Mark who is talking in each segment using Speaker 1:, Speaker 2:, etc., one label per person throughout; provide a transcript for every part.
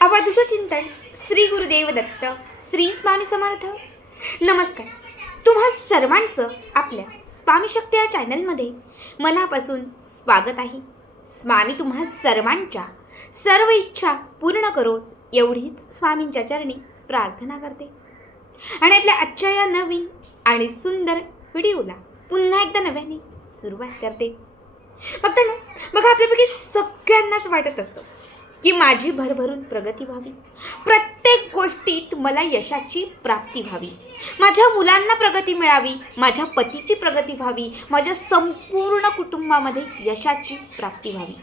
Speaker 1: अवधूत चिंतन श्री गुरुदेव दत्त श्री स्वामी समर्थ. नमस्कार. तुम्हा सर्वांचं आपल्या स्वामी शक्ती या चॅनलमध्ये मनापासून स्वागत आहे. स्वामी तुम्हा सर्वांच्या सर्व इच्छा पूर्ण करोत एवढीच स्वामींच्या चरणी प्रार्थना करते. आणि आपल्या आजच्या या नवीन आणि सुंदर व्हिडिओला पुन्हा एकदा नव्याने सुरुवात करते. फक्त ना बघा आपल्यापैकी सगळ्यांनाच वाटत असतं की माझी भरभरून प्रगती व्हावी. प्रत्येक गोष्टीत मला यशाची प्राप्ती व्हावी. माझ्या मुलांना प्रगती मिळावी माझ्या पतीची प्रगती व्हावी माझ्या संपूर्ण कुटुंबामध्ये यशाची प्राप्ती व्हावी.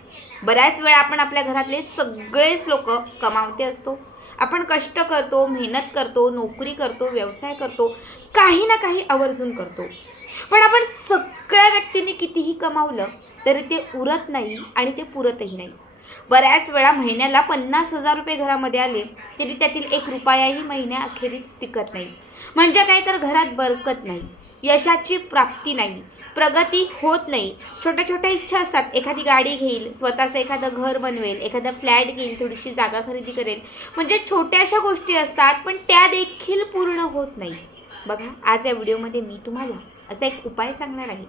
Speaker 1: बऱ्याच वेळा आपण आपल्या घरातले सगळेच लोक कमावते असतो. आपण कष्ट करतो मेहनत करतो नोकरी करतो व्यवसाय करतो काही ना काही आवर्जून करतो. पण आपण सगळ्या व्यक्तींनी कितीही कमावलं तरी ते उरत नाही आणि ते पुरतही नाही. बऱ्याच वेळा महिन्याला पन्नास हजार रुपये घरामध्ये आले तरी त्यातील एक रुपयाही महिन्याअखेरीस टिकत नाही. म्हणजे काय तर घरात बरकत नाही यशाची प्राप्ती नाही प्रगती होत नाही. छोट्या छोट्या इच्छा असतात. एखादी गाडी घेईल स्वतःचं एखादं घर बनवेल एखादा फ्लॅट घेईल थोडीशी जागा खरेदी करेल. म्हणजे छोट्याशा गोष्टी असतात पण त्या देखील पूर्ण होत नाही. बघा आज या व्हिडिओमध्ये मी तुम्हाला असा एक उपाय सांगणार आहे.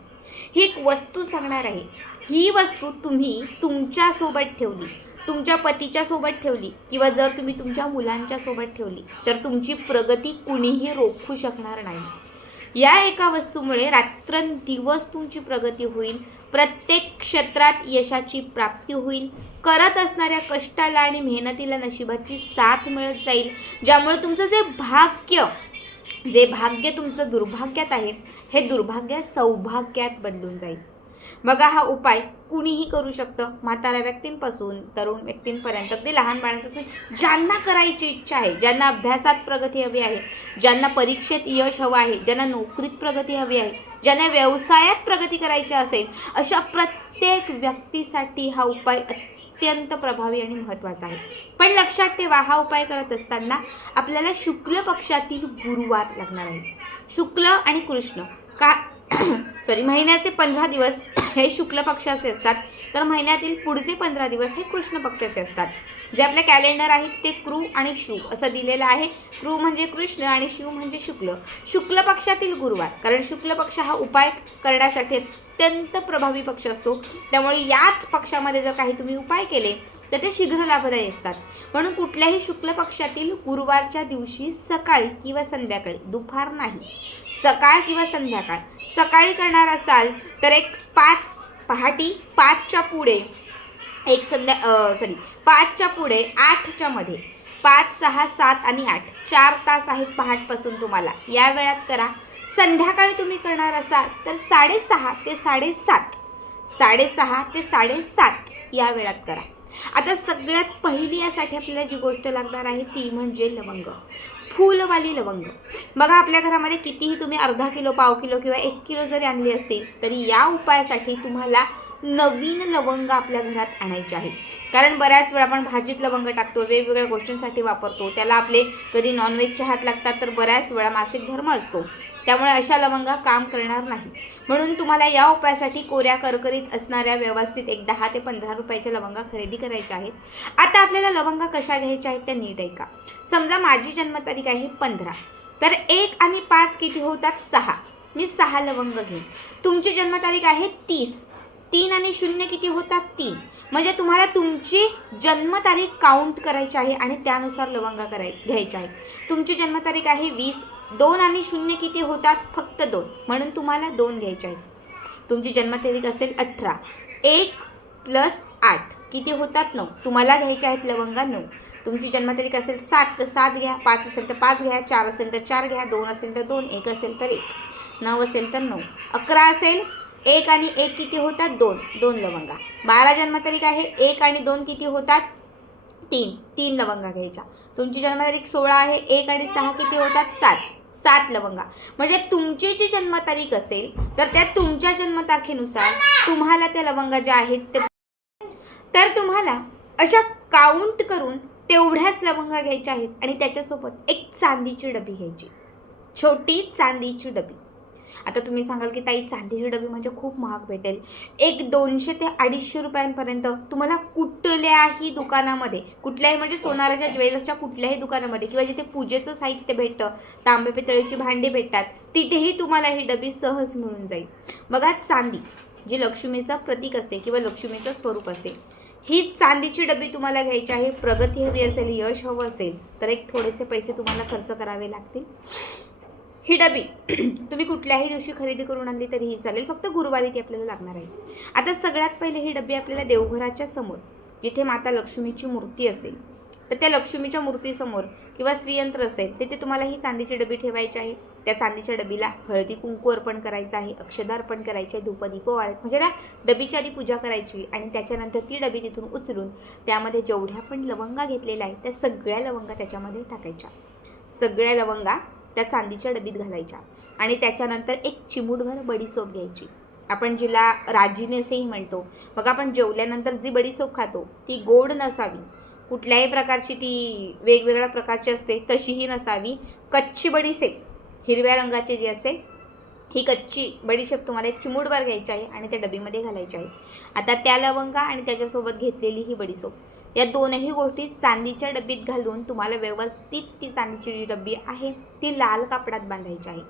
Speaker 1: ही एक वस्तू सांगणार आहे. ही वस्तू तुम्ही तुमच्यासोबत ठेवली तुमच्या पतीच्या सोबत ठेवली किंवा जर तुम्ही तुमच्या मुलांच्या सोबत ठेवली तर तुमची प्रगती कुणीही रोखू शकणार नाही. या एका वस्तूमुळे रात्रंदिवस तुमची प्रगती होईल प्रत्येक क्षेत्रात यशाची प्राप्ती होईल करत असणाऱ्या कष्टाला आणि मेहनतीला नशिबाची साथ मिळत जाईल ज्यामुळे तुमचं जे भाग्य जे भाग्य तुमचं दुर्भाग्यात आहे हे दुर्भाग्य सौभाग्यात बदलून जाईल. बघा हा उपाय कुणीही करू शकतं. म्हाताऱ्या व्यक्तींपासून तरुण व्यक्तींपर्यंत अगदी लहान बाळांपासून ज्यांना करायची इच्छा आहे ज्यांना अभ्यासात प्रगती हवी आहे ज्यांना परीक्षेत यश हवं आहे ज्यांना नोकरीत प्रगती हवी आहे ज्यांना व्यवसायात प्रगती करायची असेल अशा प्रत्येक व्यक्तीसाठी हा उपाय अत्यंत प्रभावी आणि महत्त्वाचा आहे. पण लक्षात ठेवा हा उपाय करत असताना आपल्याला शुक्ल पक्षातील गुरुवार लागणार आहे. शुक्ल आणि कृष्ण का सॉरी महिन्याचे पंधरा दिवस हे शुक्ल पक्षाचे असतात. तर महिन्यातील पुढचे पंधरा दिवस हे कृष्ण पक्षाचे असतात. जे आपले कॅलेंडर आहेत ते क्रू आणि शू असं दिलेलं आहे. क्रू म्हणजे कृष्ण आणि शिव म्हणजे शुक्ल. शुक्ल पक्षातील गुरुवार कारण शुक्ल पक्ष हा उपाय करण्यासाठी अत्यंत प्रभावी पक्ष असतो. त्यामुळे याच पक्षामध्ये जर काही तुम्ही उपाय केले तर ते शीघ्र लाभदायी असतात. म्हणून कुठल्याही शुक्ल पक्षातील गुरुवारच्या दिवशी सकाळी किंवा संध्याकाळी दुपार नाही सकाळ किंवा संध्याकाळ सकाळी करणार असाल तर एक पाच पहाटी पाचच्या पुढे. एक संध्या सॉरी पाचच्या पुढे आठच्या मध्ये. पाच सहा सात आणि आठ. चार तास आहेत पहाटपासून तुम्हाला. या वेळात करा. संध्याकाळी तुम्ही करणार असाल तर साडेसहा ते साडेसात. साडेसहा ते साडेसात या वेळात करा. आता सगळ्यात पहिली यासाठी आपल्याला जी गोष्ट लागणार आहे ती म्हणजे लवंग. फुलवाली लवंग. बघा आपल्या घरामध्ये कितीही तुम्ही अर्धा किलो पाव किलो किंवा एक किलो जरी आणली असतील तरी या उपायासाठी तुम्हाला नवीन लवंग आपल्या घरात आणायचे आहेत. कारण बऱ्याच वेळा आपण भाजीत लवंग टाकतो वेगवेगळ्या गोष्टींसाठी वापरतो. त्याला आपले कधी नॉनव्हेजच्या हात लागतात तर बऱ्याच वेळा मासिक धर्म असतो. त्यामुळे अशा लवंगा काम करणार नाही म्हणून तुम्हाला या उपायासाठी कोऱ्या करकरीत असणाऱ्या व्यवस्थित एक दहा ते पंधरा रुपयाच्या लवंगा खरेदी करायच्या आहेत. आता आपल्याला लवंगा कशा घ्यायच्या आहेत त्या नीट ऐका. समजा माझी जन्मतारीख आहे पंधरा. तर एक आणि पाच किती होतात? सहा. मी सहा लवंग घेईन. तुमची जन्मतारीख आहे तीस. तीन आणि शून्य किती होतात? तीन. म्हणजे तुम्हाला तुमची जन्मतारीख काउंट करायची आहे आणि त्यानुसार लवंगा कराय घ्यायच्या आहेत. तुमची जन्मतारीख आहे वीस. दोन आणि शून्य किती होतात? फक्त दोन. म्हणून तुम्हाला दोन घ्यायचे आहेत. तुमची जन्मतारीख असेल अठरा. एक प्लस आठ. किती होतात? नऊ. तुम्हाला घ्यायच्या आहेत लवंगा नऊ. तुमची जन्मतारीख असेल सात तर सात घ्या. पाच असेल तर पाच घ्या. चार असेल तर चार घ्या. दोन असेल तर दोन. एक असेल तर एक. नऊ असेल तर नऊ. अकरा असेल एक आणि एक किती होतात? दोन. दोन लवंगा. बारा जन्मतारीख आहे. एक आणि दोन किती होतात? तीन. तीन लवंगा घ्यायच्या. तुमची जन्मतारीख सोळा आहे. एक आणि सहा किती होतात? सात. सात लवंगा. म्हणजे तुमची जी जन्मतारीख असेल तर त्या तुमच्या जन्मतारखेनुसार तुम्हाला त्या लवंगा ज्या आहेत ते तर तुम्हाला अशा काउंट करून तेवढ्याच लवंगा घ्यायच्या आहेत आणि त्याच्यासोबत एक चांदीची डबी घ्यायची. छोटी चांदीची डबी. आता तुम्ही सांगाल की ताई चांदीची डबी म्हणजे खूप महाग भेटेल. एक दोनशे ते अडीचशे रुपयांपर्यंत तुम्हाला कुठल्याही दुकानामध्ये कुठल्याही म्हणजे सोनाराच्या ज्वेलर्सच्या कुठल्याही दुकानामध्ये किंवा जिथे पूजेचं साहित्य भेटतं तांबे पितळीची भांडी भेटतात तिथेही तुम्हाला ही डबी सहज मिळून जाईल. बघा चांदी जी लक्ष्मीचं प्रतीक असते किंवा लक्ष्मीचं स्वरूप असते ही चांदीची डबी तुम्हाला घ्यायची आहे प्रगती हवी असेल यश हवं असेल तर एक थोडेसे पैसे तुम्हाला खर्च करावे लागतील. ही डबी. तुम्ही कुठल्याही दिवशी खरेदी करून आणली तरीही चालेल. फक्त गुरुवारी ती आपल्याला लागणार आहे. आता सगळ्यात पहिले ही डबी आपल्याला देवघराच्या समोर जिथे माता लक्ष्मीची मूर्ती असेल. तर त्या लक्ष्मीच्या मूर्तीसमोर किंवा स्त्रीयंत्र असेल तिथे तुम्हाला ही चांदीची डबी ठेवायची आहे. त्या चांदीच्या डबीला हळदी कुंकू अर्पण करायचं आहे अक्षदा अर्पण करायचे आहे धूपदीप वाळत म्हणजे ना डबीची आधी पूजा करायची आणि त्याच्यानंतर ती डबी तिथून उचलून त्यामध्ये जेवढ्या पण लवंगा घेतलेल्या आहेत त्या सगळ्या लवंगा त्याच्यामध्ये टाकायच्या. सगळ्या लवंगा त्या चांदीच्या डबीत घालायच्या. आणि त्याच्यानंतर एक चिमूटभर बडीसोप घ्यायची. आपण जिला राजीने असेही म्हणतो. मग आपण जेवल्यानंतर जी बडीसोप खातो ती गोड नसावी. कुठल्याही प्रकारची ती वेगवेगळ्या प्रकारची असते तशीही नसावी. कच्ची बडीसेप हिरव्या रंगाची जी असते ही कच्ची बडीशेप तुम्हाला एक चिमूटभर घ्यायची आहे आणि त्या डबीमध्ये घालायची आहे. आता त्या लवंगा आणि त्याच्यासोबत घेतलेली ही बडीसोप. या दोनही गोष्टी चांदीच्या डबीत घालून तुम्हाला व्यवस्थित ती चांदीची जी डबी आहे ती लाल कापडात बांधायची आहे.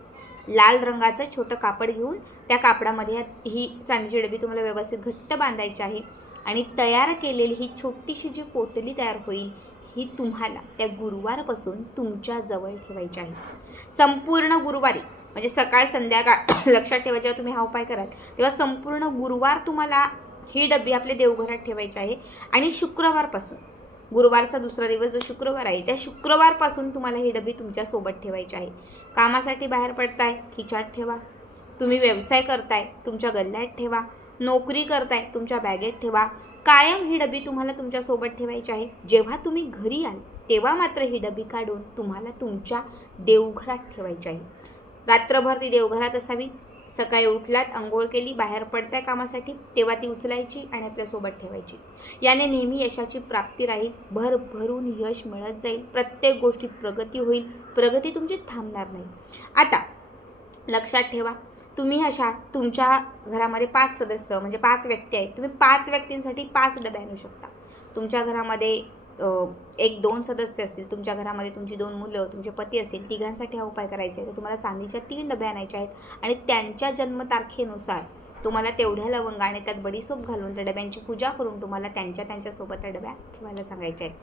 Speaker 1: लाल रंगाचं छोटं कापड घेऊन त्या कापडामध्ये ही चांदीची डबी तुम्हाला व्यवस्थित घट्ट बांधायची आहे आणि तयार केलेली ही छोटीशी जी पोटली तयार होईल ही तुम्हाला त्या गुरुवारपासून तुमच्याजवळ ठेवायची आहे. संपूर्ण गुरुवारी म्हणजे सकाळ संध्याकाळ लक्षात ठेवा जेव्हा तुम्ही हा उपाय कराल तेव्हा संपूर्ण गुरुवार तुम्हाला ही डबी आपल्या देवघरात ठेवायची आहे. आणि शुक्रवारपासून गुरुवारचा दुसरा दिवस जो शुक्रवार आहे त्या शुक्रवारपासून तुम्हाला ही डबी तुमच्यासोबत ठेवायची आहे. कामासाठी बाहेर पडताय खिचात ठेवा. तुम्ही व्यवसाय करताय तुमच्या गल्ल्यात ठेवा. नोकरी करताय तुमच्या बॅगेत ठेवा. कायम ही डबी तुम्हाला तुमच्यासोबत ठेवायची आहे. जेव्हा तुम्ही घरी याल तेव्हा मात्र ही डबी काढून तुम्हाला तुमच्या देवघरात ठेवायची आहे. रात्रभर ती देवघरात असावी. सकाळी उठलात अंघोळ केली बाहेर पडताय कामासाठी तेव्हा ती उचलायची आणि आपल्यासोबत ठेवायची. याने नेहमी यशाची प्राप्ती राहील भरभरून यश मिळत जाईल प्रत्येक गोष्टीत प्रगती होईल प्रगती तुमची थांबणार नाही. आता लक्षात ठेवा तुम्ही अशा तुमच्या घरामध्ये पाच सदस्य म्हणजे पाच व्यक्ती आहेत तुम्ही पाच व्यक्तींसाठी पाच डबे आणू शकता. तुमच्या घरामध्ये एक दोन सदस्य असतील तुमच्या घरामध्ये तुमची दोन मुलं तुमचे पती असतील तिघांसाठी हा उपाय करायचा आहे. तर तुम्हाला चांदीच्या तीन डबे आणायचे आहेत आणि त्यांच्या जन्मतारखेनुसार तुम्हाला तेवढ्या लवंग आणि त्यात बडीसोप घालून त्या डब्यांची पूजा करून तुम्हाला त्यांच्या त्यांच्यासोबत त्या डब्या ठेवायला सांगायच्या आहेत.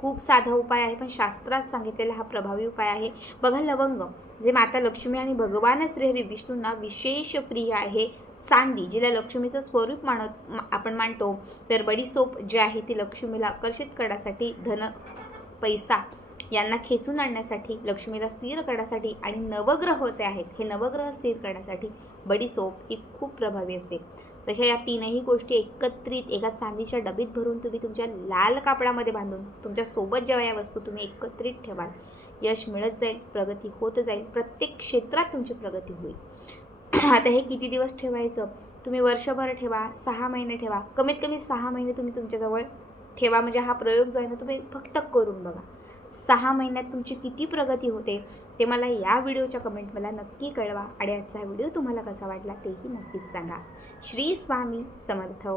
Speaker 1: खूप साधा उपाय आहे पण शास्त्रात सांगितलेला हा प्रभावी उपाय आहे. बघा लवंग जे माता लक्ष्मी आणि भगवान श्रीहरी विष्णूंना विशेष प्रिय आहे. चांदी जिला लक्ष्मीचं स्वरूप मानत आपण मानतो. तर बडीसोप जी आहे ती लक्ष्मीला आकर्षित करण्यासाठी धन पैसा यांना खेचून आणण्यासाठी लक्ष्मीला स्थिर करण्यासाठी आणि नवग्रह जे आहेत हे नवग्रह स्थिर करण्यासाठी बडीसोप ही खूप प्रभावी असते. तशा या तीनही गोष्टी एकत्रित एका चांदीच्या डबीत भरून तुम्ही तुमच्या लाल कापडामध्ये बांधून तुमच्यासोबत जेव्हा या वस्तू तुम्ही एकत्रित ठेवाल यश मिळत जाईल प्रगती होत जाईल प्रत्येक क्षेत्रात तुमची प्रगती होईल. आता हे किती दिवस ठेवायचं? तुम्ही वर्षभर ठेवा सहा महिने ठेवा. कमीत कमी सहा महिने तुम्ही तुमच्याजवळ ठेवा. म्हणजे हा प्रयोग जो आहे ना तुम्ही फक्त करून बघा. सहा महिन्यात तुमची किती प्रगती होते ते मला या व्हिडिओच्या कमेंट मला नक्की कळवा. आणि आजचा व्हिडिओ तुम्हाला कसा वाटला तेही नक्कीच सांगा. श्री स्वामी समर्थ.